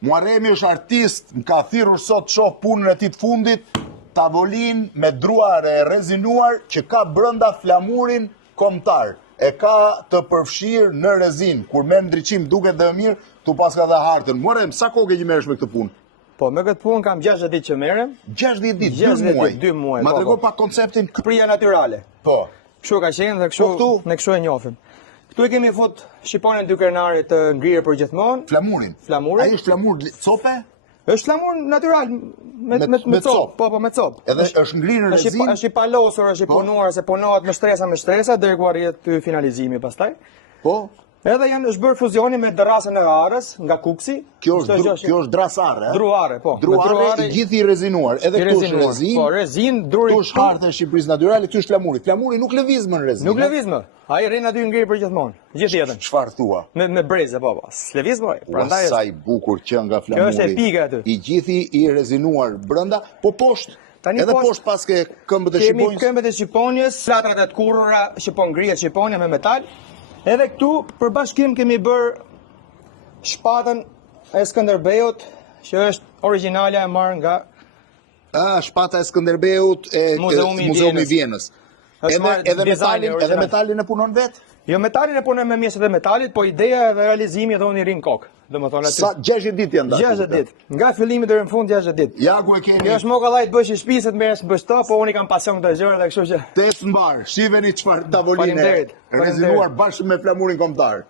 Muaremi është artist, më ka thirrur sot shoh punën e tij të fundit, tavolin me druare e rezinuar që ka brenda flamurin kombëtar. E ka të përfshirë në rezin, kur merr ndriçim duket dhe mirë, tu pas ka dhe hartën. Muarem, sa kohë që merresh me këtë punë? Po, me këtë punë kam 60 ditë që merrem. 60 ditë, 2 muaj. Ma trego pak konceptin prija natyrale. Po. Kështu ka qenë dhe kështu ne kështu e njohim. Këtu e kemi fut shqiponin dy krenarit të ngrirë për gjithmonë. Flamurin. Flamurin. Ai është flamur cope? Është flamur natyral me copë. Po, me copë. Edhe është ngrirë në rezin. Është i palosur, është i punuar, se punohet me shtresa deri ku arrihet ky finalizimi pastaj. Po. Edhe është bërë fuzioni me drasën e arës nga kuksi. Kjo është drasare, Druare, po. Druare i gjithë i rezinuar, edhe këtu është rezin. Po, rezin, druri. Këtu është harta e Shqipërisë natyrale, këtu është flamuri. Flamuri nuk lëviz më në rezin. Nuk lëviz më. Ai rrin aty ngrirë për gjithmonë. Gjithë jetën. Çfarë thua? Me breze, po. Lëviz më. Prandaj sa i bukur që nga flamuri. Kjo është epike aty. I gjithë i rezinuar brenda, po poshtë. Edhe poshtë pas ke këmbët e shqiponjës. Kemi këmbët e shqiponjës, flatrat e të kurrura, shqipon ngrihet shqiponja me metal. Edhe këtu për bashkim kemi bërë shpatën e Skënderbeut, që është origjinalja e marrë nga shpata e Skënderbeut e Muzeumi i Vienës. Edhe metalin e punon vetë? Jo, metalin e punon me mjeset e metalit, po ideja dhe realizimi edhe unë i rinë kokë. Sa 60 ditë janë datë? 60 ditë. Nga fillimi deri në fund 60 ditë. Ja ku e keni. Jo është moka vllai të bësh i shtëpisë të merresh bësh to, po unë kam pasion këto gjëra dhe kështu që. Tes mbar, shiheni çfarë tavoline rezinuar bashkë me flamurin kombëtar.